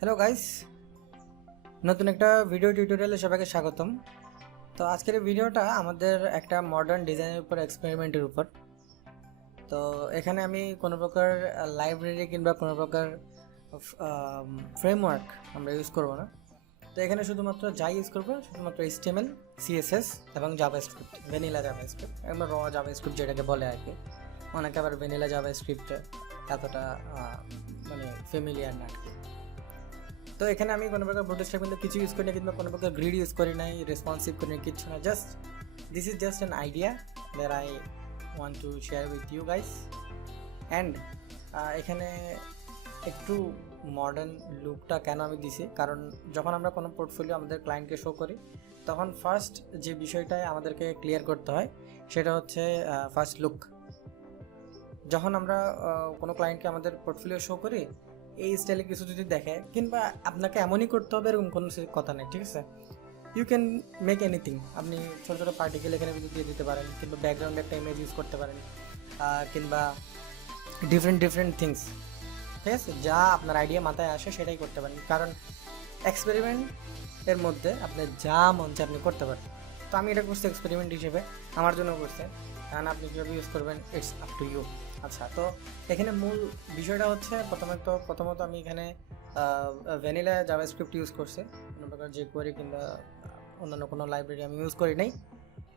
Hello guys, নতুন একটা video টিউটোরিয়ালে সবাইকে স্বাগতম। তো আজকের এই ভিডিওটা আমাদের একটা মডার্ন ডিজাইনের উপর এক্সপেরিমেন্টের উপর। তো এখানে আমি কোনো প্রকার লাইব্রেরি কিংবা কোনো প্রকার ফ্রেমওয়ার্ক আমরা ইউজ করব না। তো এখানে শুধুমাত্র যাই ইউজ করবো শুধুমাত্র HTML, CSS এবং জাভাস্ক্রিপ্ট, ভ্যানিলা জাভাস্ক্রিপ্ট, একবার র জাভাস্ক্রিপ্ট যেটাকে বলে আর কি। অনেকে আবার ভ্যানিলা জাভাস্ক্রিপ্ট এতটা মানে ফ্যামিলিয়ার না আর কি। তো এখানে আমি কোনো প্রকার বুটস্ট্র্যাপ কিন্তু কিছু ইউজ করি না, কিংবা কোনো প্রকার গ্রিড ইউজ করি নাই, রেসপন্সিভ করি না, কিচ্ছু না। Just this is just an idea that I want to share with you guys. And এখানে একটু মডার্ন লুকটা কেন আমি দিছি, কারণ যখন আমরা কোনো পোর্টফোলিও আমাদের ক্লায়েন্টকে শো করি তখন ফার্স্ট যে বিষয়টাই আমাদেরকে ক্লিয়ার করতে হয় সেটা হচ্ছে ফার্স্ট লুক। যখন আমরা কোনো ক্লায়েন্টকে আমাদের পোর্টফোলিও শো করি, এই স্টাইলে কিছু যদি দেখে, কিংবা আপনাকে এমনই করতে হবে এরকম কোনো কথা নেই, ঠিক আছে? You can make anything. আপনি ছোটো ছোটো পার্টিকেল এখানে কিন্তু দিয়ে দিতে পারেন, কিংবা ব্যাকগ্রাউন্ডে একটা ইমেজ ইউজ করতে পারেন, কিংবা ডিফারেন্ট থিংস, ঠিক আছে? যা আপনার আইডিয়া মাথায় আসে সেটাই করতে পারেন, কারণ এক্সপেরিমেন্ট এর মধ্যে আপনি যা মন চায় আপনি করতে পারেন। তো আমি এটা করছি এক্সপেরিমেন্ট হিসেবে, আমার জন্য করছে, কারণ আপনি কীভাবে ইউজ করবেন ইটস আপ টু ইউ। আচ্ছা, তো এখানে মূল বিষয়টা হচ্ছে প্রথমত আমি এখানে ভ্যানিলা জাভাস্ক্রিপ্ট ইউজ করছি, কোনো প্রকার jQuery কিংবা অন্যান্য কোনো লাইব্রেরি আমি ইউজ করি নাই।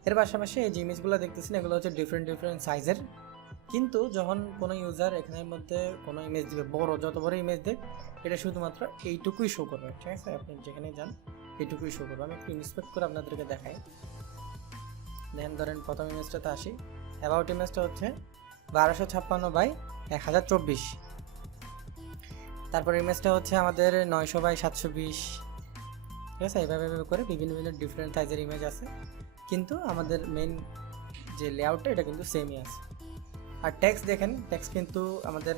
এর পাশাপাশি এই যে ইমেজগুলো দেখতেছেন এগুলো হচ্ছে ডিফারেন্ট সাইজের, কিন্তু যখন কোনো ইউজার এখানের মধ্যে কোনো ইমেজ দিবে, যত বড় ইমেজ দেখ, এটা শুধুমাত্র এইটুকুই শো করবে, ঠিক আছে? আপনি যেখানে যান এইটুকুই শো করবে। আমি একটু ইন্সপেক্ট করে আপনাদেরকে দেখাই। দেখেন, ধরেন প্রথম ইমেজটাতে আসি। অ্যাবাউট ইমেজটা হচ্ছে 1256 বাই 1024। তারপর ইমেজটা হচ্ছে আমাদের 900 বাই 720, ঠিক আছে? এইভাবে করে বিভিন্ন ডিফারেন্ট সাইজের ইমেজ আছে, কিন্তু আমাদের মেন যে লেআউটটা এটা কিন্তু সেমই আছে। আর টেক্সট দেখেন, টেক্সট কিন্তু আমাদের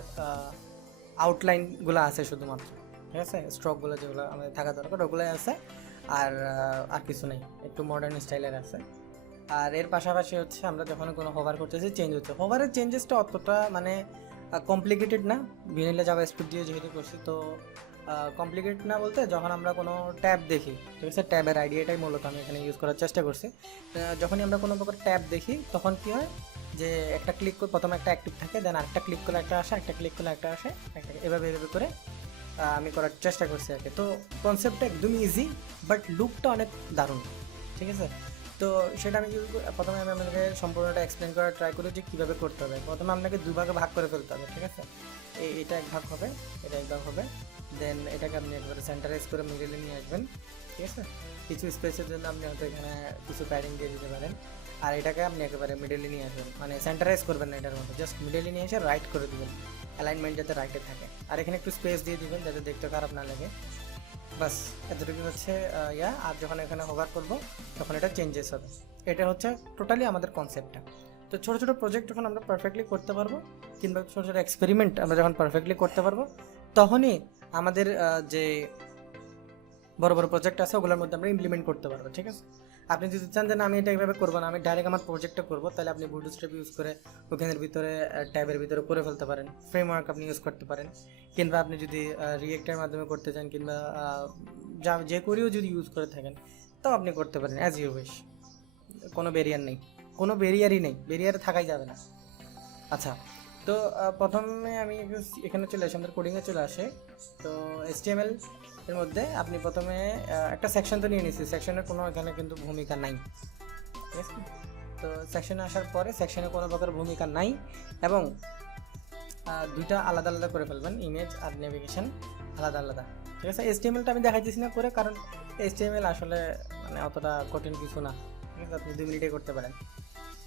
আউটলাইনগুলো আছে শুধুমাত্র, ঠিক আছে? স্ট্রোকগুলো যেগুলো আমাদের থাকা দরকার ওগুলোই আছে, আর কিছু নেই, একটু মডার্ন স্টাইলের আছে। আর এর পাশাপাশি হচ্ছে আমরা যখন কোনো হোভার করতেছি চেঞ্জ হচ্ছে, হোভারের চেঞ্জেসটা অতটা মানে কমপ্লিকেটেড না, ভ্যানিলা জাভাস্ক্রিপ্ট দিয়ে যেহেতু করছি। তো কমপ্লিকেটেড না বলতে, যখন আমরা কোনো ট্যাব দেখি, ঠিক আছে, ট্যাবের আইডিয়াটাই মূলত আমি এখানে ইউজ করার চেষ্টা করছি। যখনই আমরা কোনো প্রকার ট্যাব দেখি তখন কী হয় যে একটা ক্লিক করে প্রথমে একটা অ্যাক্টিভ থাকে, দেন আরেকটা ক্লিক করলে একটা আসে, একটা ক্লিক করলে একটা আসে, এভাবে করে আমি করার চেষ্টা করছি আর কি। তো কনসেপ্টটা একদমই ইজি, বাট লুকটা অনেক দারুণ, ঠিক আছে? তো সেটা আমি প্রথমে আমি আপনাকে সম্পূর্ণটা এক্সপ্লেন করার ট্রাই করি যে কীভাবে করতে হবে। প্রথমে আপনাকে দুভাগে ভাগ করে ফেলতে হবে, ঠিক আছে? এটা এক ভাগ হবে, এটা এক ভাগ হবে, দেন এটাকে আপনি একবারে সেন্টারাইজ করে মিডলে নিয়ে আসবেন, ঠিক আছে? কিছু স্পেসের জন্য আপনি হয়তো এখানে কিছু প্যাডিং দিয়ে দিতে পারেন, আর এটাকে আপনি একেবারে মিডলে নিয়ে আসবেন, মানে সেন্টারাইজ করবেন না এটার মধ্যে, জাস্ট মিডলে নিয়ে এসে রাইট করে দেবেন, অ্যালাইনমেন্ট যাতে রাইটে থাকে, আর এখানে একটু স্পেস দিয়ে দিবেন যাতে দেখতে খারাপ না লাগে। বাস এতটুকু হচ্ছে আর যখন এখানে হোভার করব তখন এটা চেঞ্জেস হবে। এটা হচ্ছে টোটালি আমাদের কনসেপ্টটা। তো ছোটো ছোটো প্রজেক্ট যখন আমরা পারফেক্টলি করতে পারবো, কিংবা ছোটো ছোটো এক্সপেরিমেন্ট আমরা যখন পারফেক্টলি করতে পারবো, তখনই আমাদের যে বড় বড় প্রজেক্ট আছে ওগুলোর মধ্যে আমরা ইমপ্লিমেন্ট করতে পারবো, ঠিক আছে? আপনি যদি চান যে না আমি এটা এইভাবে করবো না, আমি ডাইরেক্ট আমার প্রজেক্টটা করবো, তাহলে আপনি বুটস্ট্র্যাপ ইউজ করে ওখানের ভিতরে ট্যাবের ভিতরে করে ফেলতে পারেন, ফ্রেমওয়ার্ক আপনি ইউজ করতে পারেন, কিংবা আপনি যদি রিয়েক্টের মাধ্যমে করতে চান, কিংবা jQuery যদি ইউজ করে থাকেন তাও আপনি করতে পারেন, অ্যাজ ইউ উইশ। কোনো ব্যারিয়ার নেই, কোনো ব্যারিয়ারই নেই, ব্যারিয়ার থাকাই যাবে না। আচ্ছা, তো প্রথমে আমি এখানে চলে আসি, আমাদের কোডিংয়ে চলে আসে। তো HTML এর মধ্যে আপনি প্রথমে একটা সেকশন তো নিয়ে নিচ্ছি, সেকশনের কোনো এখানে কিন্তু ভূমিকা নাই, ঠিক আছে? তো সেকশনে আসার পরে সেকশনে কোনো প্রকার ভূমিকা নাই, এবং দুইটা আলাদা আলাদা করে ফেলবেন, ইমেজ আর নেভিগেশন আলাদা আলাদা, ঠিক আছে? HTML-টা আমি দেখাইতেছি না করে, কারণ HTML আসলে মানে অতটা কঠিন কিছু না, ঠিক আছে? আপনি 2 মিনিটে করতে পারেন।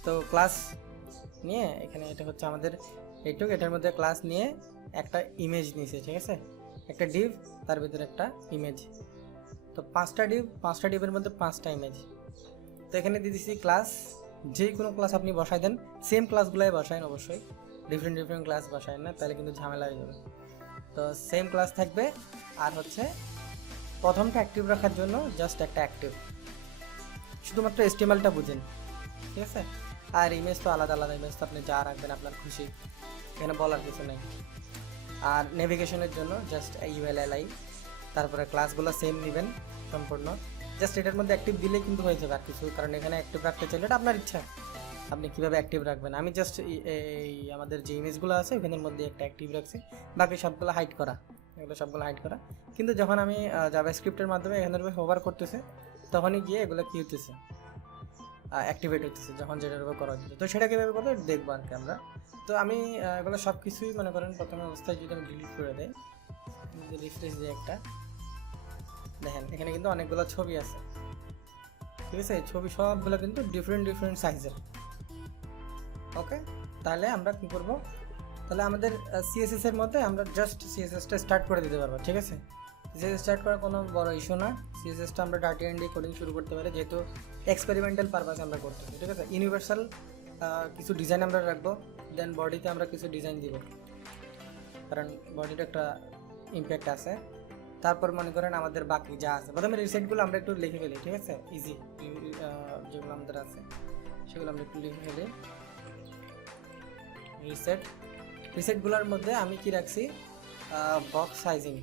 তো ক্লাস নিয়ে এখানে এটা হচ্ছে আমাদের এইটুক, এটার মধ্যে ক্লাস নিয়ে একটা ইমেজ নিয়েছে, ঠিক আছে? একটা ডিভ, তার ভিতরে একটা ইমেজ। তো 5টা ডিভের মধ্যে 5টা ইমেজ। তো এখানে দিয়ে দিচ্ছি ক্লাস, যে কোনো ক্লাস আপনি বসাই দেন, সেম ক্লাসগুলাই বসাইন, অবশ্যই ডিফারেন্ট ক্লাস বসাইন না, তাহলে কিন্তু ঝামেলা হয়ে যাবে। তো সেম ক্লাস থাকবে, আর হচ্ছে প্রথমটা অ্যাক্টিভ রাখার জন্য জাস্ট একটা অ্যাক্টিভ, শুধুমাত্র HTML-টা বুঝেন, ঠিক আছে? আর ইমেজ তো আলাদা ইমেজ তো আপনি যা রাখবেন আপনার খুশি, এখানে বলার কিছু নেই। আর নেভিগেশনের জন্য জাস্ট ULLI, তারপরে ক্লাসগুলো সেম নেবেন সম্পূর্ণ, জাস্ট এটার মধ্যে অ্যাক্টিভ দিলেই কিন্তু হয়ে যাবে আর কিছু, কারণ এখানে অ্যাক্টিভ রাখতে চাইলে এটা আপনার ইচ্ছা আপনি কীভাবে অ্যাক্টিভ রাখবেন। আমি জাস্ট এই আমাদের যে ইমেজগুলো আছে ওখানের মধ্যে একটা অ্যাক্টিভ রাখছি, বাকি সবগুলো হাইড করা, এগুলো সবগুলো হাইড করা। কিন্তু যখন আমি জাভাস্ক্রিপ্টের মাধ্যমে এখানের উপর হোভার করতেছে তখনই গিয়ে এগুলো কী হতেছে, অ্যাক্টিভেট হতেছে, যখন যেটার উপর করা হচ্ছে। তো সেটা কীভাবে করবো দেখবো আর কি আমরা। তো আমি এগুলো সব কিছুই মনে করেন প্রথম অবস্থায় যদি আমি ডিলিট করে দেয়, রিফ্রেশ দিয়ে একটা দেখেন এখানে কিন্তু অনেকগুলো ছবি আছে, ঠিক আছে? ছবি সবগুলো কিন্তু ডিফারেন্ট সাইজের। ওকে, তাহলে আমরা কী করব, তাহলে আমাদের সিএসএস এর মধ্যে আমরা জাস্ট সিএসএসটা স্টার্ট করে দিতে পারবো, ঠিক আছে? সিএসএস স্টার্ট করা কোনো বড় ইস্যু না। সিএসএসটা আমরা ডাটা এন্ট্রি কোডিং শুরু করতে পারি, যেহেতু এক্সপেরিমেন্টাল পারপাস আমরা করতেছি, ঠিক আছে? ইউনিভার্সাল কিছু ডিজাইন আমরা রাখবো, দেন বডিতে আমরা কিছু ডিজাইন দিব, কারণ বডিটা একটা ইম্প্যাক্ট আছে। তারপর মনে করেন আমাদের বাকি যা আছে, প্রথমে রিসেটগুলো আমরা একটু লিখে ফেলি, ঠিক আছে? ইজি যেগুলো আমাদের আছে সেগুলো আমরা একটু লিখে ফেলি। রিসেটগুলোর মধ্যে আমি কি রাখছি, বক্স সাইজিং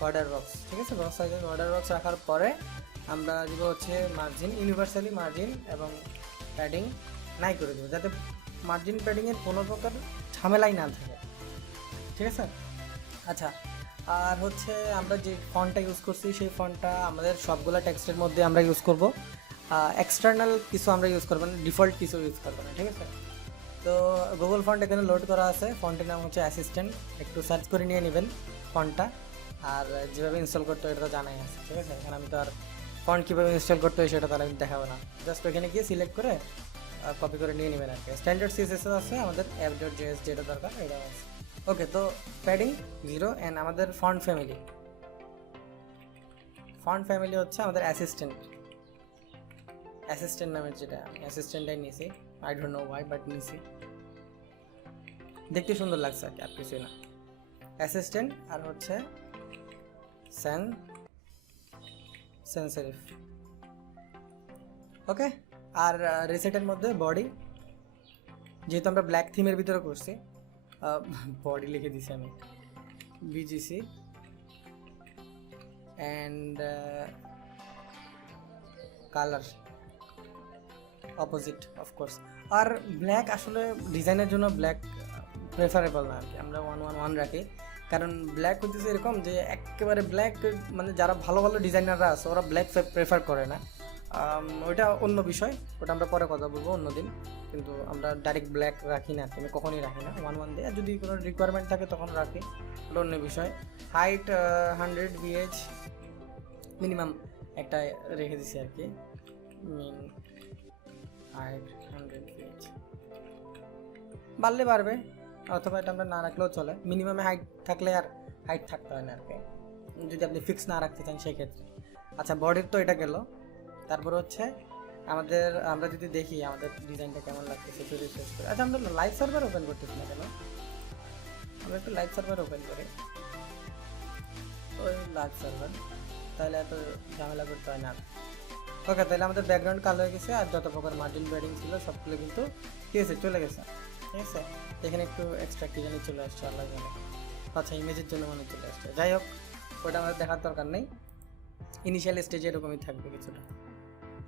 বর্ডার বক্স, ঠিক আছে? বক্স সাইজিং বর্ডার বক্স রাখার পরে আমরা দিব হচ্ছে মার্জিন, ইউনিভার্সালি মার্জিন এবং প্যাডিং নাই করে দেবো, যাতে মার্জিন প্যাডিংয়ের কোনো প্রকার ঝামেলাই না থাকে, ঠিক আছে? আচ্ছা, আর হচ্ছে আমরা যে ফন্টটা ইউজ করছি সেই ফন্টটা আমাদের সবগুলো টেক্সটের মধ্যে আমরা ইউজ করব, এক্সটার্নাল কিছু আমরা ইউজ করবো না, ডিফল্ট কিছু ইউজ করবো না, ঠিক আছে? তো গুগল ফন্ট এখানে লোড করা আছে, ফন্টের নাম হচ্ছে অ্যাসিস্ট্যান্ট, একটু সার্চ করে নিয়ে নেবেন ফন্টটা। আর যেভাবে ইনস্টল করতে হয় এটা তো জানাই আছে, ঠিক আছে? এখানে আমি তো আর ফন্ট কীভাবে ইনস্টল করতে হয় সেটা তাহলে আমি দেখাবো না, জাস্ট ওইখানে গিয়ে সিলেক্ট করে কপি করে নিয়ে নেবেন আর কি। স্ট্যান্ডার্ড সিএসএসও আছে, আমাদের app.js যেটা দরকার এটাও আছে। ওকে, তো প্যাডিং 0 অ্যান্ড আমাদের ফন্ট ফ্যামিলি হচ্ছে আমাদের অ্যাসিস্ট্যান্ট নামের, যেটা অ্যাসিস্ট্যান্টটাই নিয়েছি, I don't know Y but নিয়েছি, দেখতে সুন্দর লাগছে আর কি, আর কিছুই না। অ্যাসিস্ট্যান্ট আর হচ্ছে সেন্স সেরিফ। ওকে, আর রিসেটের মধ্যে বডি, যেহেতু আমরা ব্ল্যাক থিমের ভিতরে করছি, বডি লিখে দিছি আমি BGC and colour opposite of course. আর ব্ল্যাক আসলে ডিজাইনের জন্য ব্ল্যাক প্রেফারেবল না আর কি, আমরা 111 রাখি, কারণ ব্ল্যাক হচ্ছে এরকম যে একেবারে ব্ল্যাক, মানে যারা ভালো ডিজাইনাররা আছে ওরা ব্ল্যাক প্রেফার করে না, ওইটা অন্য বিষয়, ওটা আমরা পরে কথা বলবো অন্য দিন। কিন্তু আমরা ডাইরেক্ট ব্ল্যাক রাখি না, আমি কখনই রাখি না, 1 দিয়ে, আর যদি কোনো রিকোয়ারমেন্ট থাকে তখন রাখি, ওটা অন্য বিষয়। হাইট 100 VH মিনিমাম একটা রেখে দিছি আর কি, মিন হাইট 100 VH, বাড়লে বাড়বে, অথবা এটা আমরা না রাখলেও চলে, মিনিমামে হাইট থাকলে আর হাইট থাকতে হয় না আর কি, যদি আপনি ফিক্স না রাখতে চান সেক্ষেত্রে। আচ্ছা, বডির তো এটা গেল, তারপর হচ্ছে আমরা যদি দেখি আমাদের ডিজাইনটা কেমন লাগতেছে একটু রিফ্রেশ করে। আচ্ছা, আমরা লাইভ সার্ভার ওপেন করতেছি না কেন, আমরা একটু লাইভ সার্ভার ওপেন করি, ওই লাইভ সার্ভার, তাহলে এত ঝামেলা করতে হয় না। ওকে, তাহলে আমাদের ব্যাকগ্রাউন্ড কালো হয়ে গেছে, আর যত প্রকার মার্জিন প্যাডিং ছিল সবগুলো কিন্তু ঠিক আছে চলে গেছে, ঠিক আছে? এখানে একটু এক্সট্রা কি জানি চলে আসছে, আল্লাহ জানে, আচ্ছা ইমেজের জন্য মনে চলে আসছে, যাই হোক ওটা আমাদের দেখার দরকার নেই, ইনিশিয়াল স্টেজে এরকমই থাকবে কিছুটা।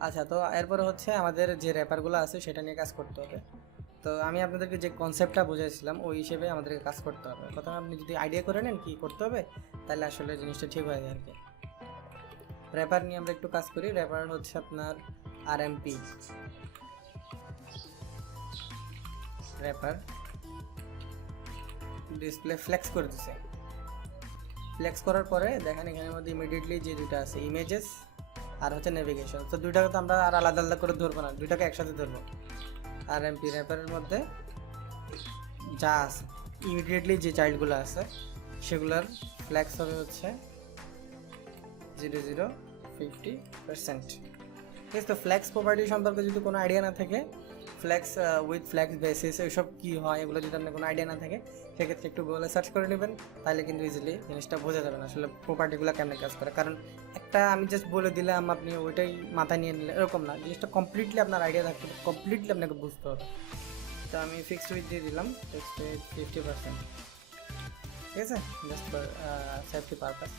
আচ্ছা, তো এরপরে হচ্ছে আমাদের যে র্যাপারগুলো আছে সেটা নিয়ে কাজ করতে হবে। তো আমি আপনাদেরকে যে কনসেপ্টটা বুঝাইছিলাম ওই হিসেবে আমাদেরকে কাজ করতে হবে। প্রথমে আপনি যদি আইডিয়া করে নেন কী করতে হবে, তাহলে আসলে জিনিসটা ঠিক হয়ে যায় আর কি। র্যাপার নিয়ে আমরা একটু কাজ করি। র্যাপার হচ্ছে আপনার আরএমপি, র্যাপার ডিসপ্লে ফ্লেক্স করে দিচ্ছে। ফ্লেক্স করার পরে দেখেন এখানের মধ্যে ইমিডিয়েটলি যে দুটো আছে, ইমেজেস আর হচ্ছে নেভিগেশন, তো দুইটাকে তো আমরা আর আলাদা আলাদা করে ধরবো না, দুইটাকে একসাথে ধরবো। আরএমপি র্যাপারের মধ্যে যা আছে ইমিডিয়েটলি যে চাইল্ডগুলো আছে সেগুলোর ফ্লেক্স হবে হচ্ছে 0.050%। ঠিক আছে, তো ফ্লেক্স প্রপার্টি সম্পর্কে যদি কোনো আইডিয়া না থাকে, ফ্লেক্স উইথ ফ্লেক্স বেসিস এসব কী হয় এগুলো যদি আপনার কোনো আইডিয়া না থাকে, সেক্ষেত্রে একটু গুগলে সার্চ করে নেবেন, তাহলে কিন্তু ইজিলি জিনিসটা বোঝা যাবে না আসলে প্রপার্টিগুলো কেমন কাজ করে। কারণ একটা আমি জাস্ট বলে দিলাম আপনি ওইটাই মাথায় নিয়ে নিলে এরকম না, জিনিসটা কমপ্লিটলি আপনার আইডিয়া থাকতে হবে, কমপ্লিটলি আপনাকে বুঝতে হবে। তো আমি ফিক্সড উইথ দিয়ে দিলাম, ফিক্সড উইথ 50%। ঠিক আছে, just for safety purpose.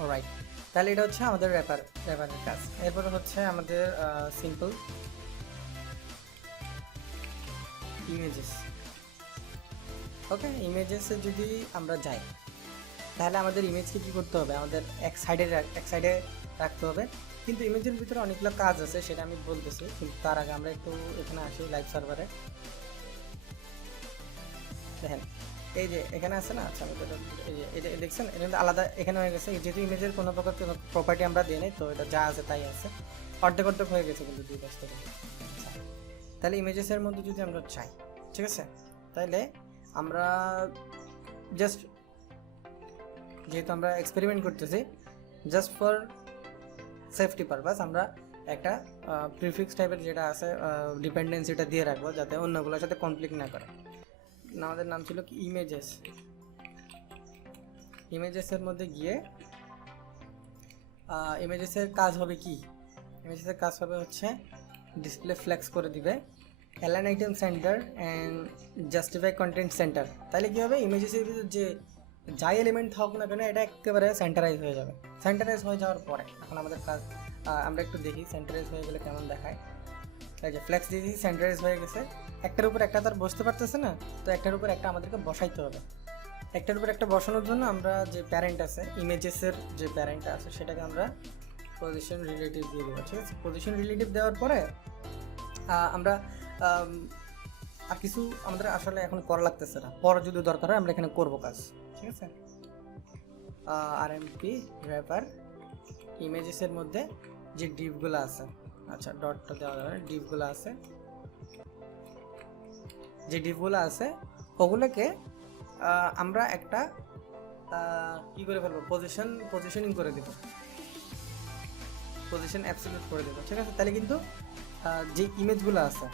Alright, তাহলে এটা হচ্ছে আমাদের র্যাপারের কাজ। এরপরে হচ্ছে আমাদের সিম্পল ইমেজেস। ওকে, ইমেজেসে যদি আমরা যাই তাহলে আমাদের ইমেজকে কী করতে হবে, আমাদের এক সাইডে রাখতে হবে। কিন্তু ইমেজের ভিতরে অনেকগুলো কাজ আছে, সেটা আমি বলতেছি, কিন্তু তার আগে আমরা একটু এখানে আসি লাইভ সার্ভারে। দেখেন এই যে এখানে আছে না, আচ্ছা এই যে দেখছেন এটা কিন্তু আলাদা এখানে হয়ে গেছে, যেহেতু ইমেজের কোনো প্রকার প্রপার্টি আমরা দিই নাই, তো এটা যা আছে তাই আছে, অর্ধেক হয়ে গেছে কিন্তু দুই পাশ থেকে। আচ্ছা, তাহলে ইমেজেসের মধ্যে যদি আমরা চাই, ঠিক আছে, তাহলে আমরা জাস্ট, যেহেতু আমরা এক্সপেরিমেন্ট করতেছি, জাস্ট ফর সেফটি পারপাস আমরা একটা প্রিফিক্স টাইপের যেটা আছে ডিপেন্ডেন্সিটা দিয়ে রাখবো, যাতে অন্যগুলোর সাথে কনফ্লিক্ট না করে। আমাদের নাম ছিল কি ইমেজেস। ইমেজেসের মধ্যে গিয়ে ইমেজেসের কাজ হবে কি, ইমেজেসের কাজ হবে হচ্ছে ডিসপ্লে ফ্লেক্স করে দিবে, align item centre and justify content centre. তাহলে কী হবে, ইমেজেসের ভিতরে যে যাই এলিমেন্ট থাকুক না কেন এটা একেবারে সেন্টারাইজ হয়ে যাবে। সেন্টারাইজ হয়ে যাওয়ার পরে এখন আমাদের কাজ, আমরা একটু দেখি সেন্টারাইজ হয়ে গেলে কেমন দেখায়। এই যে ফ্লেক্স দিয়ে দিয়েছি, সেন্টারাইজ হয়ে গেছে। একটার উপর একটা তার বসতে পারতেছে না, তো একটার উপর একটা আমাদেরকে বসাইতে হবে। একটার উপর একটা বসানোর জন্য আমরা যে প্যারেন্ট আছে, ইমেজেসের যে প্যারেন্টটা আছে, সেটাকে আমরা পজিশন রিলেটিভ দিয়ে দেবো। ঠিক আছে, পজিশন রিলেটিভ দেওয়ার পরে আমরা আর কিছু আমাদের আসলে এখন করা লাগতেছে না, পরে যদি দরকার হয় আমরা এখানে করবো কাজ। ঠিক আছে, আরএমপি র্যাপার ইমেজেসের মধ্যে যে ডিপগুলো আছে, আচ্ছা ডটটা দেওয়া যাবে, ডিপগুলো আছে, যে ডিপগুলো আছে ওগুলোকে আমরা একটা কি করে ফেলবো, পজিশনিং করে দেব, পজিশন অ্যাবসলিউট করে দেবো। ঠিক আছে, তাহলে কিন্তু যে ইমেজগুলো আছে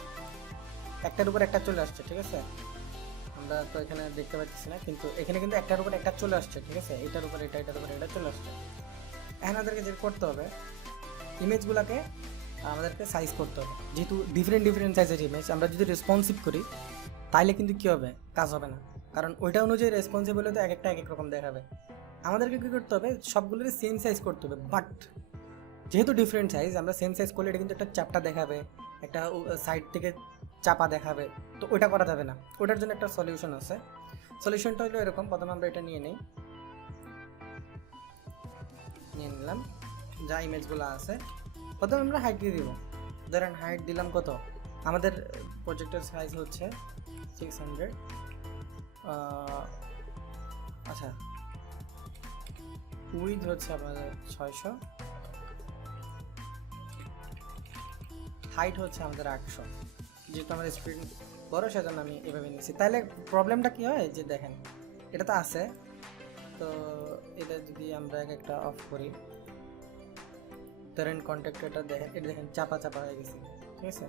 একটার উপর একটা চলে আসছে। ঠিক আছে, আমরা তো এখানে দেখতে পাচ্ছি না, কিন্তু এখানে কিন্তু একটার উপর একটা চলে আসছে। ঠিক আছে, এটার উপর এটা, এটার উপর এটা চলে আসছে। এখন আমাদেরকে যেটা করতে হবে, ইমেজগুলোকে আমাদেরকে সাইজ করতে হবে। যেহেতু ডিফারেন্ট সাইজের ইমেজ, আমরা যদি রেসপন্সিভ করি তাইলে কিন্তু কী হবে, কাজ হবে না, কারণ ওইটা অনুযায়ী রেসপন্সিবল হলে এক একটা এক এক রকম দেখাবে। আমাদেরকে কী করতে হবে, সবগুলোকে সেম সাইজ করতে হবে, বাট যেহেতু ডিফারেন্ট সাইজ, আমরা সেম সাইজ করলে এটা কিন্তু একটা চ্যাপটা দেখাবে, একটা সাইড থেকে চাপা দেখাবে, তো ওইটা করা যাবে না। ওটার জন্য একটা সলিউশন আছে। সলিউশনটা হলো এরকম, প্রথমে আমরা এটা নিয়ে নিলাম যা ইমেজগুলো আছে, প্রথমে আমরা হাইট দিয়ে দিব। ধরেন হাইট দিলাম কত, আমাদের প্রজেক্টের সাইজ হচ্ছে 600, আচ্ছা উইথ হচ্ছে আমাদের 600, হাইট হচ্ছে আমাদের 800। যেহেতু আমাদের স্ক্রিন বড় সেজন্য আমি এভাবে নিয়েছি। তাহলে প্রবলেমটা কী হয় যে দেখেন এটা তো আছে, তো এটা যদি আমরা একটা অফ করি, ধরেন কন্ট্যাক্টরটা দেখেন, এটা দেখেন চাপা হয়ে গেছে। ঠিক আছে,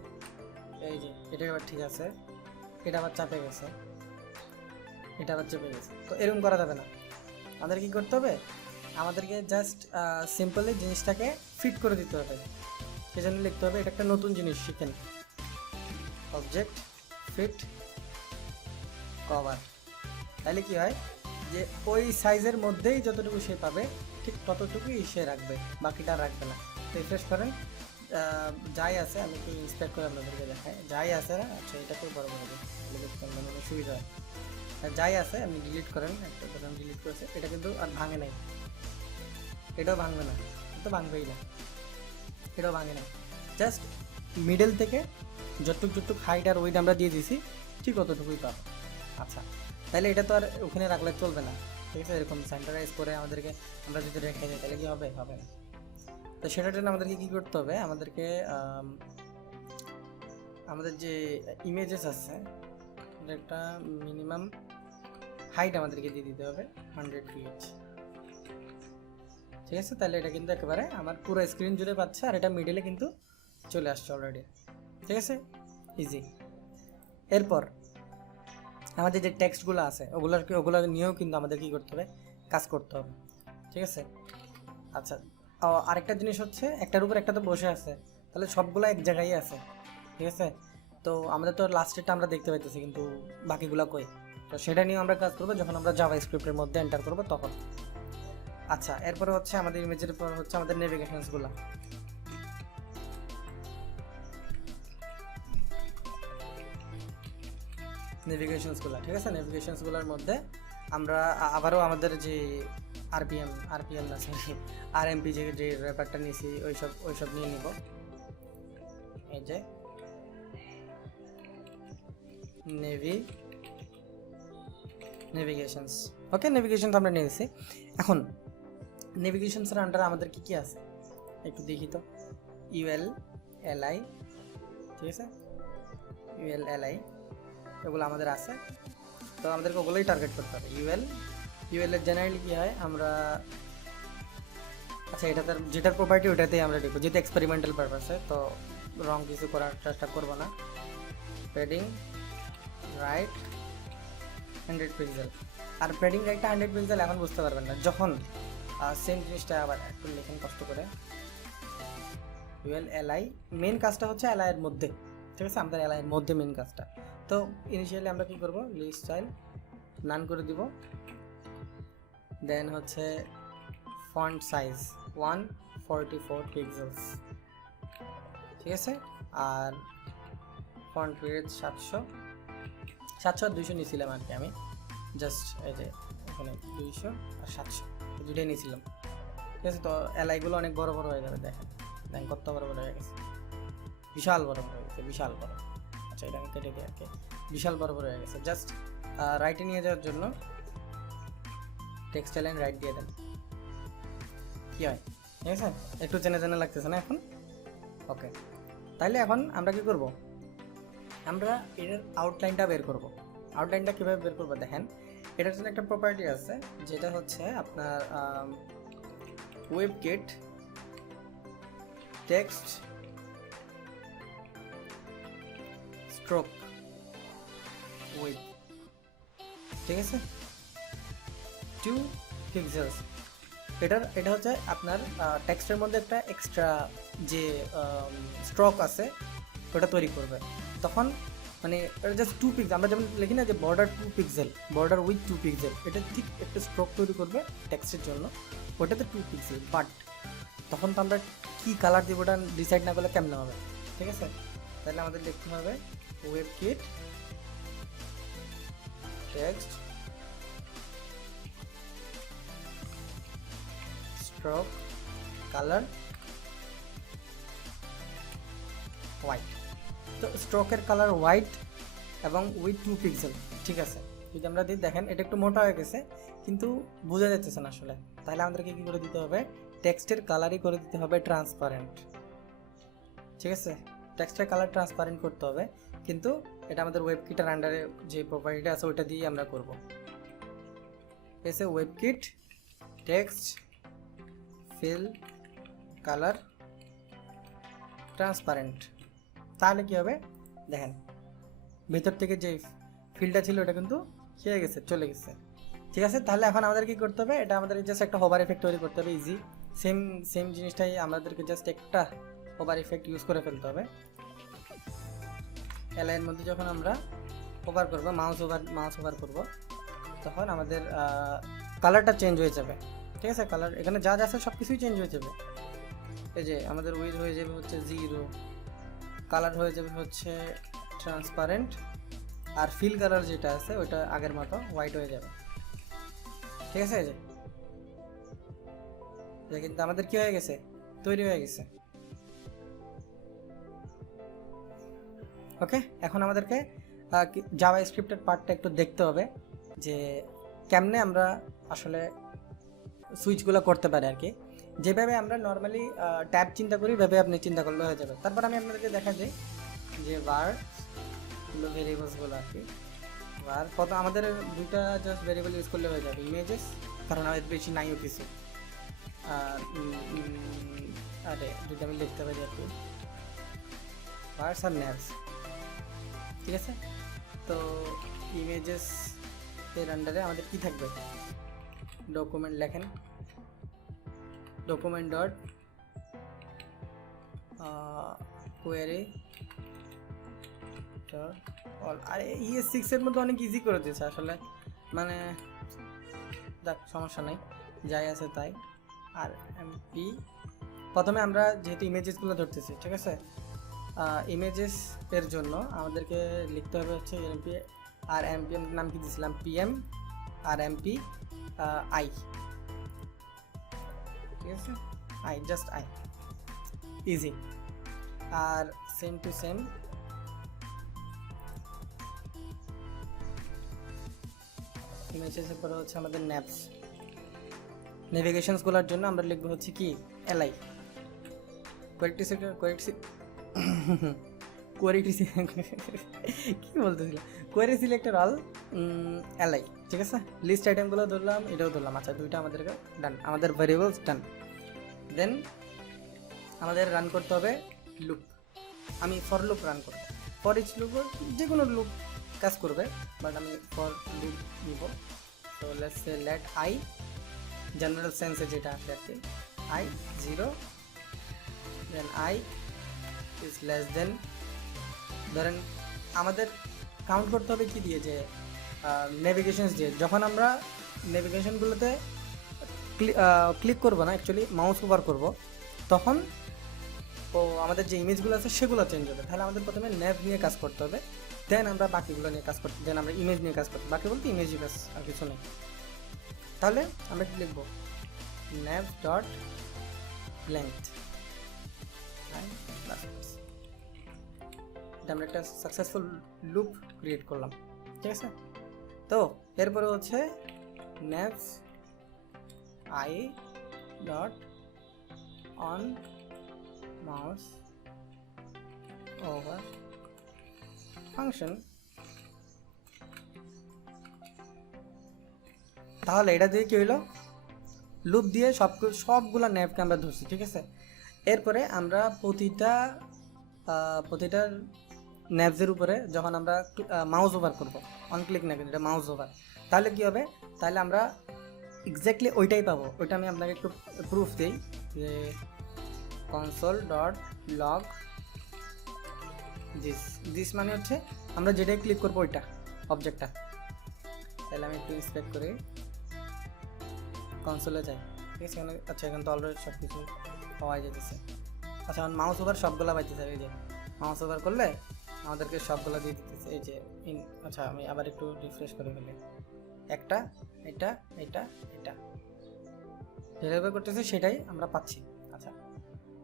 এই যে এটা আবার ঠিক আছে, এটা আবার চাপে গেছে, এটা আবার চেপে গেছে, তো এরকম করা যাবে না। আমাদের কি করতে হবে, আমাদেরকে জাস্ট সিম্পলি জিনিসটাকে ফিট করে দিতে হবে। সেজন্য লিখতে হবে, এটা একটা নতুন জিনিস শিখেন, অবজেক্ট ফিট কভার। তাহলে কি হয় যে ওই সাইজের মধ্যেই যতটুকু সে পাবে ঠিক ততটুকুই সে রাখবে, বাকিটা রাখবে না। রিফ্রেশ করেন, যাই আছে আমি একটু ইন্সপেক্ট করে আপনাদেরকে দেখাই, যাই আছে না, আচ্ছা এটাকেও বড় করে দেখতে মানে সুবিধা হয়। যাই আছে আপনি ডিলিট করেন, একটা ধরেন ডিলিট করেছে, এটা কিন্তু আর ভাঙে নাই, এটাও ভাঙবে না, তো ভাঙবেই না, এটাও ভাঙে না। জাস্ট মিডল থেকে যতটুক হাইট আর ওয়েট আমরা দিয়ে দিয়েছি ঠিক অতটুকুই পাবো। আচ্ছা, তাহলে এটা তো আর ওখানে রাখলে চলবে না। ঠিক আছে, এরকম সেন্টারাইজ করে আমাদেরকে আমরা যদি রেখে দিই তাহলে কি হবে, হবে না। তো সেটার জন্য আমাদেরকে কী করতে হবে, আমাদেরকে আমাদের যে ইমেজেস আছে একটা মিনিমাম হাইট আমাদেরকে দিয়ে দিতে হবে 100 ফিট। ঠিক আছে, তাহলে এটা কিন্তু একেবারে আমার পুরো স্ক্রিন জুড়ে পাচ্ছে, আর এটা মিডলে কিন্তু চলে আসছে অলরেডি। ঠিক আছে, ইজি। এরপর আমাদের যে টেক্সটগুলো আছে ওগুলো নিয়েও কিন্তু আমাদের কী করতে হবে, কাজ করতে হবে। ঠিক আছে, আচ্ছা আরেকটা জিনিস হচ্ছে, একটার উপর একটা তো বসে আছে, তাহলে সবগুলো এক জায়গায় আছে। ঠিক আছে, তো আমাদের তো লাস্টেরটা আমরা দেখতে পাইতেছি, কিন্তু বাকিগুলো কই, তো সেটা নিয়ে আমরা কাজ করবো যখন আমরা জাভাস্ক্রিপ্টের মধ্যে এন্টার করবো তখন। আচ্ছা, এরপরে হচ্ছে আমাদের ইমেজের পর হচ্ছে আমাদের নেভিগেশনসগুলো। ঠিক আছে, নেভিগেশনসগুলোর মধ্যে আমরা আবারও আমাদের যে আরপিএম না সরি আরএমপি যে র্যাপারটা নিয়েছি ওইসব নিয়ে নিব। এই যে নেভিগেশনস, ওকে, নেভিগেশনস আমরা নিয়েছি। এখন নেভিগেশনসের আন্ডারে আমাদের কি কি আছে একটু দেখি তো। ULLI, ঠিক আছে, ULLI এগুলো আমাদের আছে, তো আমাদেরকে ওগুলোই টার্গেট করতে হবে। UL এর জেনারেলি কী হয় আমরা, আচ্ছা এটা তার যেটার প্রপার্টি ওটাতেই আমরা লিখবো, যেহেতু এক্সপেরিমেন্টাল পারপাসে, তো রং কিছু করার চেষ্টা করবো না। প্যাডিং রাইট 100 পিক্সেল, আর প্যাডিং রাইটটা 100 পিক্সেল এখন বুঝতে পারবেন না, যখন সেম জিনিসটা আবার একটু লিখেন কষ্ট করে। ULLI মেন কাজটা হচ্ছে LI এর মধ্যে, ঠিক আছে, আমাদের LI এর মধ্যে মেন কাজটা। তো ইনিশিয়ালি আমরা কি করব, লিস্ট স্টাইল নান করে দিব, দেন হচ্ছে ফন্ট সাইজ 144 পিক্সেলস, ঠিক আছে, আর ফন্ট উইডথ 700 আর 200 নিয়েছিলাম আর কি, আমি জাস্ট এই যে এখানে 200 আর 700 দুটোই নিয়েছিলাম, ঠিক আছে। তো এলআইগুলো অনেক বড় বড় হয়ে যাবে, দেখেন কত বড় বড় হয়ে গেছে, বিশাল বড় বড় হয়ে গেছে, বিশাল বড়। আচ্ছা এটা আমি কেটে দিই আর কি, বিশাল বড় বড় হয়ে গেছে। জাস্ট রাইটে নিয়ে যাওয়ার জন্য টেক্সট লাইন রাইট দিয়ে দেন, কি হয়, ঠিক আছে, একটু চেনা চেনা লাগতেছে না এখন? ওকে, তাইলে এখন আমরা কি করব, আমরা এর আউটলাইনটা বের করব। আউটলাইনটা কীভাবে বের করবো দেখেন, এটার জন্য একটা প্রপার্টি আছে যেটা হচ্ছে আপনার ওয়েবকিট টেক্সট স্ট্রোক উইথ, ঠিক আছে, 2 পিক্সেলস। এটা হচ্ছে আপনার টেক্সটের মধ্যে একটা এক্সট্রা যে স্ট্রোক আছে ওটা তৈরি করবে, তখন মানে এটা জাস্ট 2 পিক্সেল, আমরা যেমন লিখি না যে border 2 pixel, border with 2 pixel, এটা ঠিক একটা স্ট্রোক তৈরি করবে টেক্সটের জন্য, ওটাতে 2 পিক্সেল। বাট তখন তো আমরা কী কালার দিব ওটা ডিসাইড না করলে কেমন হবে, ঠিক আছে, তাহলে আমাদের লিখতে হবে ওয়েবকিট টেক্সট স্ট্রোক কালার হোয়াইট। তো স্ট্রোকের কালার হোয়াইট এবং উইথ 2 পিক্সেল, ঠিক আছে। যদি আমরা দিই দেখেন এটা একটু মোটা হয়ে গেছে কিন্তু বোঝা যাচ্ছে না আসলে, তাহলে আমাদেরকে কী করে দিতে হবে, টেক্সটের কালারই করে দিতে হবে ট্রান্সপারেন্ট, ঠিক আছে, টেক্সটের কালার ট্রান্সপারেন্ট করতে হবে, কিন্তু এটা আমাদের ওয়েবকিটের আন্ডারে যে প্রপার্টিটা আছে ওইটা দিয়ে আমরা করব। এসে ওয়েবকিট টেক্সট ফিল কালার ট্রান্সপারেন্ট, তাহলে কী হবে দেখেন, ভেতর থেকে যে ফিলটা ছিল ওটা কিন্তু খেয়ে গেছে, চলে গেছে, ঠিক আছে। তাহলে এখন আমাদের কি করতে হবে, এটা আমাদের জাস্ট একটা হোভার এফেক্ট তৈরি করতে হবে, ইজি, সেম জিনিসটাই আমাদেরকে জাস্ট একটা হোভার এফেক্ট ইউজ করে ফেলতে হবে। এলআইয়ের মধ্যে যখন আমরা হোভার করবো, মাউস ওভার করবো, তখন আমাদের কালারটা চেঞ্জ হয়ে যাবে, ঠিক আছে, কালার এখানে যা যা আছে সব কিছুই চেঞ্জ হয়ে যাবে। এই যে আমাদের উইথ হয়ে যাবে হচ্ছে 0, কালার হয়ে যাবে হচ্ছে ট্রান্সপারেন্ট, আর ফিল কালার যেটা আছে ওটা আগের মতো হোয়াইট হয়ে যাবে, ঠিক আছে। এই যে কিন্তু আমাদের কি হয়ে গেছে, তৈরি হয়ে গেছে। ওকে, এখন আমাদেরকে জাভাস্ক্রিপ্টের পার্টটা একটু দেখতে হবে যে কেমনে আমরা আসলে সুইচগুলো করতে পারি আর কি। যেভাবে আমরা নর্মালি ট্যাব চিন্তা করি ভেবে আপনি চিন্তা করলে হয়ে যাবে। তারপর আমি আপনাদেরকে দেখা যাই যে ভার্বগুলো ভেরিয়েবলসগুলো আর কি, আর কত আমাদের দুইটা জাস্ট ভেরিয়েবল ইউজ করলে হয়ে যাবে, ইমেজেস, কারণ আমাদের বেশি নাইও কিছু, আর আরে যদি আমি লিখতে পারি আর কি ভার্বস আর নেভস, ঠিক আছে। তো ইমেজেস এর আন্ডারে আমাদের কি থাকবে, ডকুমেন্ট লেখেন, ডকুমেন্ট ডট কোয়েরি অল। আর ES6 এর মধ্যে অনেক ইজি করে দিয়েছে আসলে, মানে দেখ সমস্যা নাই, যাই আছে তাই। আর এমপি প্রথমে আমরা যেহেতু ইমেজেসগুলো ধরতেছি, ঠিক আছে, ইমেজেস এর জন্য আমাদেরকে লিখতে হবে হচ্ছে এমপি। আর এমপি এর নাম কি দিয়েছিলাম, PM আর এমপি আই, ঠিক আছে, আই, জাস্ট আই, ইজি। আর সেম টু সেম ইমেজেসের পরে হচ্ছে আমাদের ন্যাপস, নেভিগেশনসগুলোর জন্য আমরা লিখবো হচ্ছে কি এলআই, কি বলতেছিলাম, কোয়ারি সিলেক্টর অল এলআই, ঠিক আছে। লিস্ট আইটেমগুলো ধরলাম, এটাও ধরলাম, আচ্ছা দুইটা আমাদেরকে ডান, আমাদের ভেরিয়েবলস ডান। দেন আমাদের রান করতে হবে লুপ, আমি ফর লুপ রান করব, ফর ইচ লুপ, যে কোনো লুপ কাজ করবে, বাট আমি ফর লুপ নিব। তো let's say let I, general সেন্সে যেটা আছে আর কি, I 0, then I is less than, ধরেন আমাদের কাউন্ট করতে হবে কি দিয়ে, যে নেভিগেশনস দিয়ে। যখন আমরা নেভিগেশনগুলোতে ক্লিক করবো না, অ্যাকচুয়ালি মাউস ওভার করব, তখন ও আমাদের যে ইমেজগুলো আছে সেগুলো চেঞ্জ হবে। তাহলে আমাদের প্রথমে ন্যাভ নিয়ে কাজ করতে হবে, দেন আমরা বাকিগুলো নিয়ে কাজ করতে, দেন আমরা ইমেজ নিয়ে কাজ করতে, বাকি বলতে ইমেজই ব্যাস, আর কিছু নেই। তাহলে আমরা কি লিখবো, nav ডট লেংথ, আমরা একটা সাকসেসফুল লুপ ক্রিয়েট করলাম, ঠিক আছে। তো এরপরে হচ্ছে nav I dot on mouse over function. তাহলে এটা দিয়ে কি হইলো, লুপ দিয়ে সবগুলা ন্যাভকে আমরা ধরছি, ঠিক আছে। এরপরে আমরা প্রতিটা ন্যাভসের উপরে যখন আমরা মাউস ওভার করব, অন ক্লিক না কিন্তু এটা মাউস ওভার, তাহলে কি হবে, তাহলে আমরা এক্স্যাক্টলি ওইটাই পাবো। ওইটা আমি আপনাকে একটু প্রুফ দিই, যে কনসোল ডট লগ দিস মানে হচ্ছে আমরা যেটাই ক্লিক করবো ওইটা অবজেক্টটা। তাহলে আমি একটু ইন্সপেক্ট করে কনসোলে যাই, ঠিক আছে। আচ্ছা এখানে তো অলরেডি সব কিছু পাওয়া যেতেছে। আচ্ছা আমার মাউস ওভার সবগুলো পাইতেছে, এই যে মাউস ওভার করলে আমাদেরকে সবগুলো দিয়ে দিতেছে, এই যে আচ্ছা আমি আবার একটু রিফ্রেশ করে ফেলি, একটা, এটা, এটা, এটা যেভাবে করতেছে সেটাই আমরা পাচ্ছি। আচ্ছা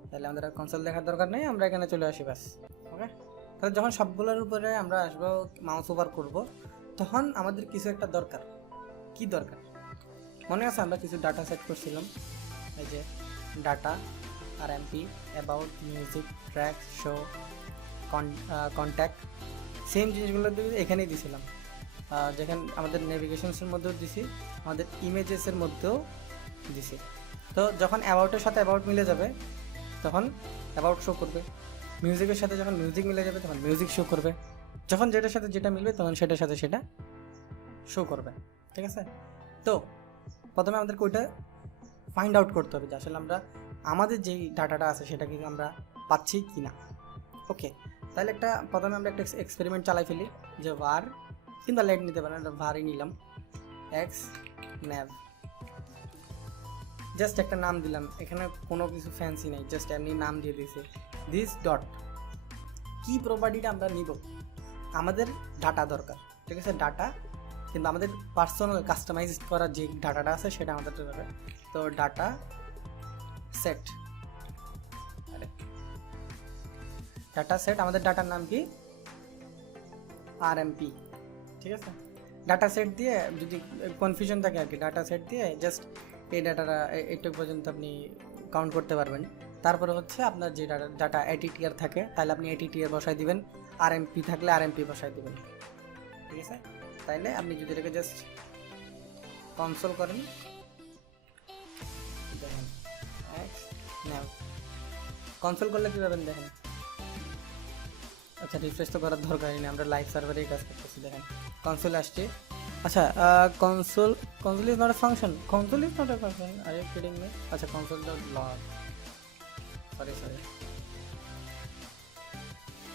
তাহলে আমাদের আর কনসোল দেখার দরকার নেই, আমরা এখানে চলে আসি ব্যাস, ওকে। তাহলে যখন সবগুলোর উপরে আমরা আসবো, মাউস ওভার করব, তখন আমাদের কিছু একটা দরকার। কি দরকার মনে আছে, আমরা কিছু ডাটা সেট করছিলাম, এই যে ডাটা আর MP, about, music, track, show, contact, same জিনিসগুলো এখানেই দিছিলাম, যেখানে আমাদের নেভিগেশনসের মধ্যেও দিছি, আমাদের ইমেজেসের মধ্যেও দিছি। তো যখন অ্যাবাউটের সাথে অ্যাবাউট মিলে যাবে তখন অ্যাবাউট শো করবে, মিউজিকের সাথে যখন মিউজিক মিলে যাবে তখন মিউজিক শো করবে, যখন যেটার সাথে যেটা মিলবে তখন সেটার সাথে সেটা শো করবে, ঠিক আছে। তো প্রথমে আমাদেরকে ওইটা ফাইন্ড আউট করতে হবে যে আসলে আমরা আমাদের যেই ডাটাটা আছে সেটা কি আমরা পাচ্ছি কি না, ওকে। তাহলে প্রথমে আমরা একটা এক্সপেরিমেন্ট চালাই ফেলি, যে var, কিংবা লেট নিতে পারেন, varই নিলাম, এক্স nav, জাস্ট একটা নাম দিলাম, এখানে কোনো কিছু ফ্যান্সি নেই, জাস্ট এমনি নাম দিয়ে দিয়েছে দিস ডট। কি প্রপার্টিটা আমরা নিব, আমাদের ডাটা দরকার, ঠিক আছে, ডাটা, কিন্তু আমাদের পার্সোনাল কাস্টমাইজ করার যে ডাটাটা আছে সেটা আমাদের দরকার। তো ডাটা সেট, ডাটা সেট, আমাদের ডাটার নাম কি RMP, ঠিক আছে। ডাটা সেট দিয়ে যদি কনফিউশন থাকে আর কি, ডাটা সেট দিয়ে জাস্ট এই ডাটাটা এইটুকু পর্যন্ত আপনি কাউন্ট করতে পারবেন। তারপরে হচ্ছে আপনার যে ডাটা ATTR থাকে তাহলে আপনি ATTR বসাই দিবেন, RMP থাকলে RMP বসাই দিবেন, ঠিক আছে। তাইলে আপনি যদি এটাকে জাস্ট কনসোল করেন, দেখেন কনসোল করলে কী পাবেন দেখেন। আচ্ছা রিফ্রেশ তো করার দরকারই নেই, আমরা লাইভ সার্ভারেই কাজ করতেছি, দেখেন কনসোলে আসছে। আচ্ছা console is not a function, console is not a function, are you kidding me? আচ্ছা কনসোল ডট লগ, সরি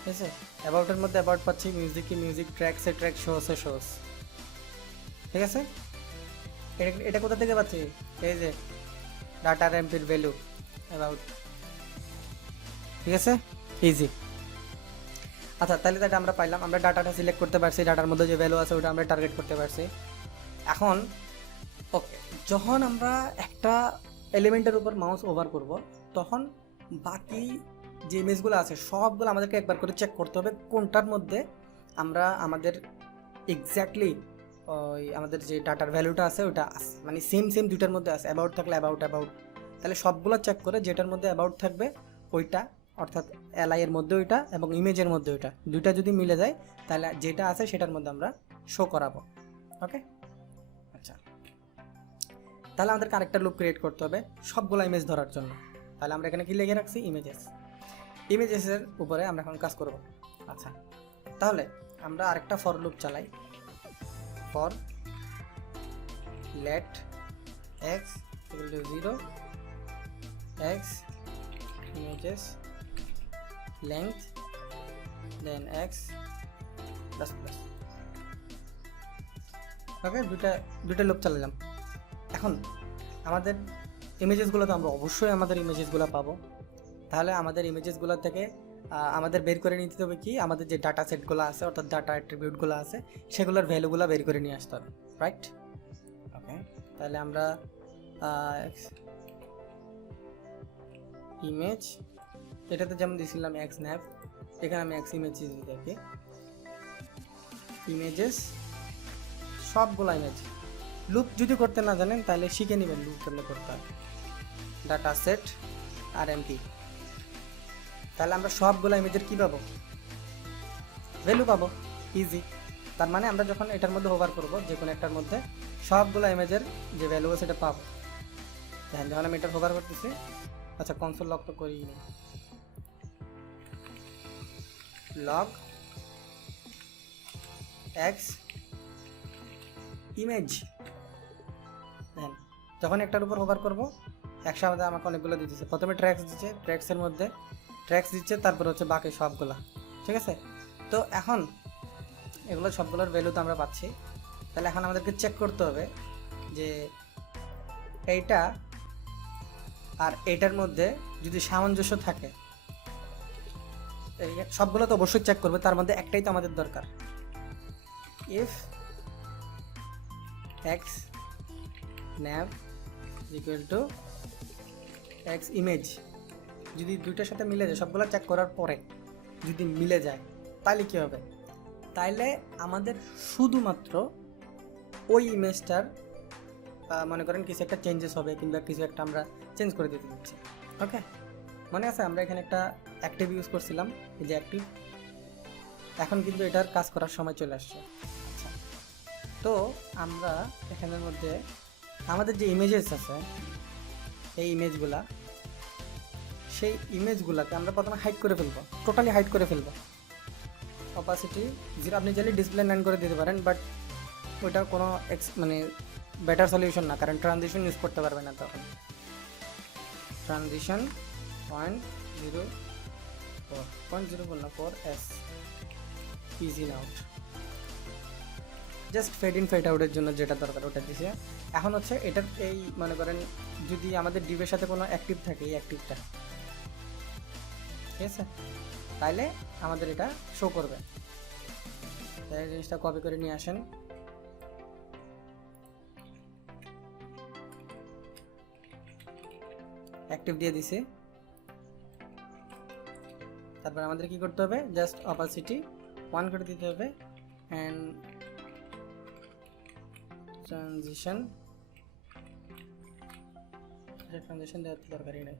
ঠিক আছে। অ্যাবাউটের মধ্যে অ্যাবাউট পাচ্ছি, মিউজিক ট্র্যাকসে ট্র্যাক, শোস। ঠিক আছে, এটা কোথা থেকে পাচ্ছি? এই যে ডাটা র্যাম্পের ভ্যালু অ্যাবাউট। ঠিক আছে, ইজি। আচ্ছা, তাহলে এটা আমরা পাইলাম, আমরা ডাটাটা সিলেক্ট করতে পারছি, ডাটার মধ্যে যে ভ্যালু আছে ওটা আমরা টার্গেট করতে পারছি। এখন ওকে, যখন আমরা একটা এলিমেন্টের উপর মাউস ওভার করব, তখন বাকি যে ইমেজগুলো আছে সবগুলো আমাদেরকে একবার করে চেক করতে হবে কোনটার মধ্যে আমরা আমাদের এক্স্যাক্টলি ওই আমাদের যে ডাটার ভ্যালুটা আছে ওটা আছে, মানে সেম দুইটার মধ্যে আছে। অ্যাবাউট থাকলে অ্যাবাউট, তাহলে সবগুলো চেক করে যেটার মধ্যে অ্যাবাউট থাকবে ওইটা, অর্থাৎ এলআই এর মধ্যে ওইটা এবং ইমেজের মধ্যে ওইটা, দুইটা যদি মিলে যায় তাহলে যেটা আছে সেটার মধ্যে আমরা শো করাবো। ওকে, আচ্ছা, তাহলে আমাদেরকে আরেকটা লুপ ক্রিয়েট করতে হবে সবগুলো ইমেজ ধরার জন্য। তাহলে আমরা এখানে কি লিখে রাখছি? ইমেজেসের উপরে আমরা এখন কাজ করব। আচ্ছা, তাহলে আমরা আরেকটা ফর লুপ চালাই, for let X equal to 0 X images length then X plus plus. Okay, দুইটা লুপ চালালাম। এখন আমাদের ইমেজেসগুলো তো আমরা অবশ্যই আমাদের ইমেজেসগুলো পাবো। তাহলে আমাদের ইমেজেসগুলো থেকে আমাদের বের করে নিতে হবে কি, আমাদের যে ডাটা সেটগুলো আছে অর্থাৎ ডাটা অ্যাট্রিবিউটগুলো আছে সেগুলোর ভ্যালুগুলো বের করে নিয়ে আসতে হবে, রাইট? ওকে, তাহলে আমরা ইমেজ, এটাতে যেমন দিয়েছিলাম এক্স ন্যাপ, এখানে আমি এক্স ইমেজ দেখি, ইমেজেস সবগুলো ইমেজ। লুপ যদি করতে না জানেন তাহলে শিখে নেবেন লুপ কেমনে করতে হয়। ডাটা সেট আর এমপি, তাহলে আমরা সবগুলো ইমেজের কী পাবো? ভ্যালু পাবো, ইজি। তার মানে আমরা যখন এটার মধ্যে হোভার করব, যে কোনো একটার মধ্যে সবগুলো ইমেজের যে ভ্যালু আছে সেটা পাবো। দেখেন যখন আমি এটার হোভার করতেছি, আচ্ছা কনসোল লক তো করি নি, লগ এক্স ইমেজ, দেখেন যখন একটার উপর হোভার করবো একসাথে আমাকে অনেকগুলো দিতেছে। প্রথমে ট্র্যাক্স দিচ্ছে, ট্র্যাক্সের মধ্যে ট্র্যাক্স দিচ্ছে, তারপর হচ্ছে বাকি সবগুলা। ঠিক আছে, তো এখন এগুলো সবগুলোর ভ্যালু তো আমরা পাচ্ছি। তাহলে এখন আমাদেরকে চেক করতে হবে যে এইটা আর এইটার মধ্যে যদি সামঞ্জস্য থাকে, সবগুলো তো অবশ্যই চেক করবে, তার মধ্যে একটাই তো আমাদের দরকার। If x nav equal to x image, যদি দুইটার সাথে মিলে যায়, সবগুলো চেক করার পরে যদি মিলে যায় তাহলে কী হবে? তাইলে আমাদের শুধুমাত্র ওই ইমেজটার মনে করেন কিছু একটা চেঞ্জেস হবে কিংবা কিছু একটা আমরা চেঞ্জ করে দিতে দিচ্ছি। ওকে, মনে আছে আমরা এখানে একটা অ্যাক্টিভ ইউজ করছিলাম, এই যে অ্যাক্টিভ, এখন কিন্তু এটার কাজ করার সময় চলে আসছে। আচ্ছা, তো আমরা এখানের মধ্যে আমাদের যে ইমেজেস আছে এই ইমেজগুলা, সেই ইমেজগুলোকে আমরা প্রথমে হাইড করে ফেলবো, টোটালি হাইড করে ফেলবো। অপাসিটি 0, আপনি চাইলে ডিসপ্লে 9 করে দিতে পারেন, বাট ওইটা কোনো মানে বেটার সলিউশন না, কারণ ট্রানজিশন ইউজ করতে পারবে না তখন। Transition 0.04 easy out, just fade in fade আউটের জন্য যেটা দরকার ওটা দিছে। এখন হচ্ছে এটার এই মনে করেন যদি আমাদের ডিভের সাথে কোনো অ্যাক্টিভ থাকে, এই অ্যাক্টিভটা, ঠিক আছে, তাইলে আমাদের এটা শো করবে। তাই জিনিসটা কপি করে নিয়ে আসেন, অ্যাক্টিভ দিয়ে দিছে। তারপর আমাদের কি করতে হবে? জাস্ট অপাসিটি 1 করে দিতে হবে অ্যান্ড ট্রানজিশন দেওয়ার দরকারই নেই।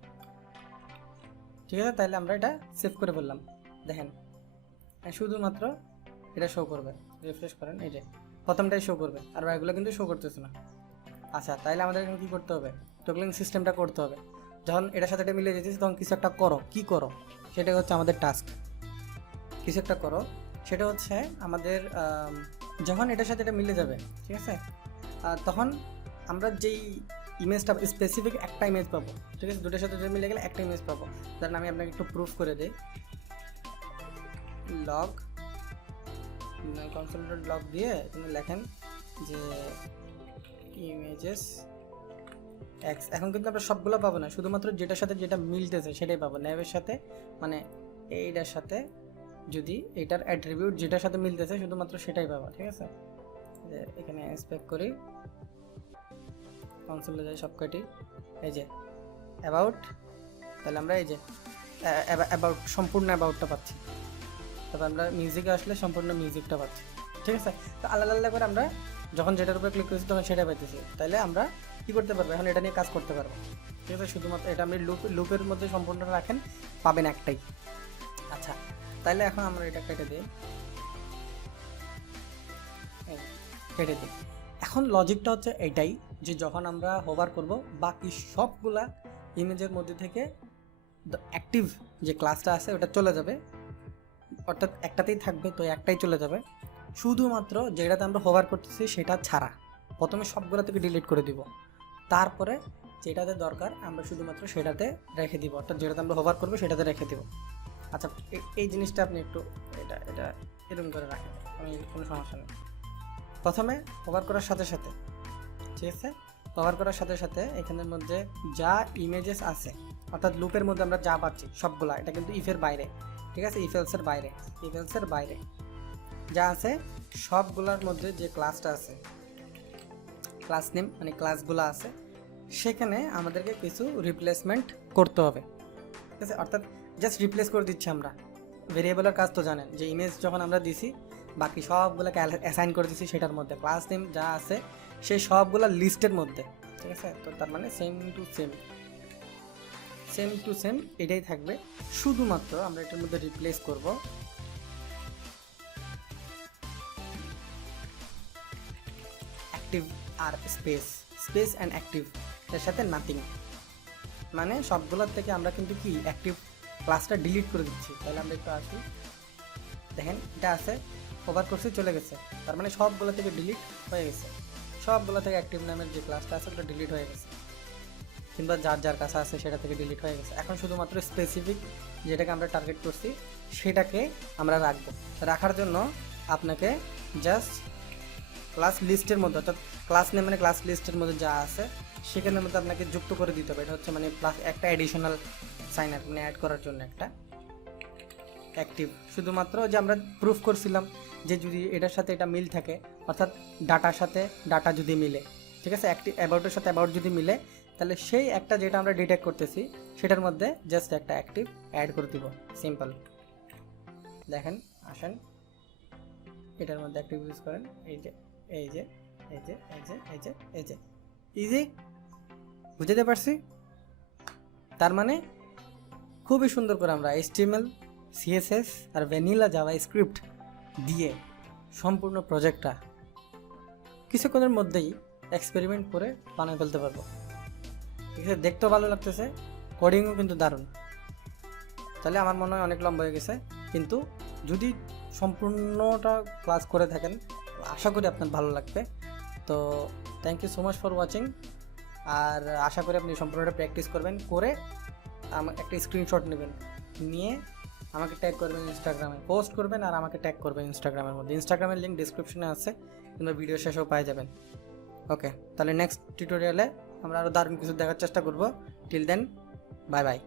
ঠিক আছে, তাহলে আমরা এটা সেভ করে ফেললাম। দেখেন শুধুমাত্র এটা শো করবে, রিফ্রেশ করেন, এই যে প্রথমটাই শো করবে, আর এগুলো কিন্তু শো করতেছে না। আচ্ছা, তাহলে আমাদের এখন কী করতে হবে? টগলিং সিস্টেমটা করতে হবে। যখন এটার সাথে এটা মিলে যেতেছে তখন কিছু একটা করো, কী করো সেটা হচ্ছে আমাদের টাস্ক। কিছু একটা করো সেটা হচ্ছে আমাদের, যখন এটার সাথে এটা মিলে যাবে, ঠিক আছে, তখন আমরা যেই ইমেজটা স্পেসিফিক একটা ইমেজ পাবো, ঠিক আছে, দুটোর সাথে মিলে গেলে একটা ইমেজ পাবো। ধরেন আমি আপনাকে একটু প্রুফ করে দিই। লগ কনসোল.লগ দিয়ে এখানে লেখেন যে ইমেজেস এক্স। এখন কিন্তু আমরা সবগুলো পাবো না, শুধুমাত্র যেটার সাথে যেটা মিলতেছে সেটাই পাবো। ন্যাবের সাথে মানে এইটার সাথে যদি এটার অ্যাট্রিবিউট যেটার সাথে মিলতেছে শুধুমাত্র সেটাই পাবো, ঠিক আছে। যে এখানে ইন্সপেক্ট করি, কনসোলে যাই সবকটি, এই যে অ্যাবাউট, তাহলে আমরা এই যে অ্যাবাউট সম্পূর্ণ অ্যাবাউটটা পাচ্ছি। তারপর আমরা মিউজিকে আসলে সম্পূর্ণ মিউজিকটা পাচ্ছি, ঠিক আছে। তো আলাদা আলাদা করে আমরা যখন যেটার উপরে ক্লিক করেছি তখন সেটা পাইতেছি। তাহলে আমরা কী করতে পারবো, এখন এটা নিয়ে কাজ করতে পারবো, ঠিক আছে। শুধুমাত্র এটা আপনি লুপের মধ্যে সম্পূর্ণ রাখেন, পাবেন একটাই। আচ্ছা, তাহলে এখন আমরা এটা কেটে দিই, কেটে দিই। এখন লজিকটা হচ্ছে এটাই যে যখন আমরা হোভার করব বাকি সবগুলা ইমেজের মধ্যে থেকে অ্যাক্টিভ যে ক্লাসটা আছে ওটা চলে যাবে, অর্থাৎ একটাতেই থাকবে, তো একটাই চলে যাবে। শুধুমাত্র যেটাতে আমরা হোভার করতেছি সেটা ছাড়া প্রথমে সবগুলো থেকে ডিলিট করে দিব, তারপরে যেটাতে দরকার আমরা শুধুমাত্র সেটাতে রেখে দিব, অর্থাৎ যেটাতে আমরা হোভার করবো সেটাতে রেখে দিব। আচ্ছা, এই জিনিসটা আপনি একটু এটা এটা এরকম করে রাখেন, আমি কোনো সমস্যা নেই। প্রথমে হোভার করার সাথে সাথে, ঠিক আছে, হোভার করার সাথে সাথে এখানের মধ্যে যা ইমেজেস আছে, অর্থাৎ লুপের মধ্যে আমরা যা পাচ্ছি সবগুলা, এটা কিন্তু ইফের বাইরে, ঠিক আছে, ইফেলসের বাইরে যা আছে সবগুলোর মধ্যে যে ক্লাসটা আছে, ক্লাস নেম মানে ক্লাসগুলো আছে, সেখানে আমাদেরকে কিছু রিপ্লেসমেন্ট করতে হবে, ঠিক আছে। অর্থাৎ জাস্ট রিপ্লেস করে দিচ্ছি আমরা। ভেরিয়েবলের কাজ তো জানেন যে ইমেজ যখন আমরা দিছি বাকি সবগুলোকে অ্যাসাইন করে দিচ্ছি সেটার মধ্যে, ক্লাস নেম যা আছে সেই সবগুলো লিস্টের মধ্যে, ঠিক আছে। তো তার মানে সেম টু সেম এটাই থাকবে, শুধুমাত্র আমরা এটার মধ্যে রিপ্লেস করব অ্যাক্টিভ আর স্পেস অ্যান্ড অ্যাক্টিভ এর সাথে নাথিং। মানে সবগুলোর থেকে আমরা কিন্তু কি অ্যাক্টিভ ক্লাসটা ডিলিট করে দিচ্ছি। তাহলে আমরা একটু আসি, দেখেন এটা আছে, ওভার করছে চলে গেছে, তার মানে সবগুলো থেকে ডিলিট হয়ে গেছে, সবগুলো থেকে অ্যাক্টিভ নামের যে ক্লাসটা আছে ওটা ডিলিট হয়ে গেছে, কিংবা যার যার কাছে আছে সেটা থেকে ডিলিট হয়ে গেছে। এখন শুধুমাত্র স্পেসিফিক যেটাকে আমরা টার্গেট করছি সেটাকে আমরা রাখবো। রাখার জন্য আপনাকে জাস্ট ক্লাস লিস্টের মধ্যে, অর্থাৎ ক্লাস নেম মানে ক্লাস লিস্টের মধ্যে যা আছে সেখানের মধ্যে আপনাকে যুক্ত করে দিতে হবে। এটা হচ্ছে মানে প্লাস একটা অ্যাডিশনাল সাইনার মানে অ্যাড করার জন্য একটা অ্যাক্টিভ। শুধুমাত্র যে আমরা প্রুফ করছিলাম যে যদি এটার সাথে এটা মিল থাকে, অর্থাৎ ডাটার সাথে ডাটা যদি মিলে, ঠিক আছে, অ্যাক্টিভ অ্যাবাউটের সাথে অ্যাবাউট যদি মিলে, তাহলে সেই একটা যেটা আমরা ডিটেক্ট করতেছি সেটার মধ্যে জাস্ট একটা অ্যাক্টিভ অ্যাড করে দিব, সিম্পল। দেখেন আসেন এটার মধ্যে অ্যাক্টিভ ইউজ করেন, ইজি, বুঝতে পারছি। তার মানে খুবই সুন্দর করে আমরা HTML, CSS আর ভ্যানিলা জাভাস্ক্রিপ্ট দিয়ে সম্পূর্ণ প্রজেক্টটা কিছুক্ষণের মধ্যেই এক্সপেরিমেন্ট করে বানিয়ে ফেলতে পারবো, ঠিক আছে। দেখতেও ভালো লাগতেছে, কোডিংও কিন্তু দারুণ। তাহলে আমার মনে হয় অনেক লম্বা হয়ে গেছে, কিন্তু যদি সম্পূর্ণটা ক্লাস করে থাকেন আশা করি আপনার ভালো লাগবে। তো thank you so much for watching, আর আশা করি আপনি সম্পূর্ণটা প্র্যাকটিস করবেন, করে আমার একটা স্ক্রিনশট নেবেন, নিয়ে আমাকে ট্যাগ করবেন, ইনস্টাগ্রামে পোস্ট করবেন আর আমাকে ট্যাগ করবেন ইনস্টাগ্রামের মধ্যে। ইনস্টাগ্রামের লিঙ্ক ডিসক্রিপশনে আছে কিংবা ভিডিও শেষেও পাই যাবেন। ওকে, তাহলে নেক্সট টিউটোরিয়ালে আমরা আরও দারুণ কিছু দেখার চেষ্টা করব। Till then, bye by.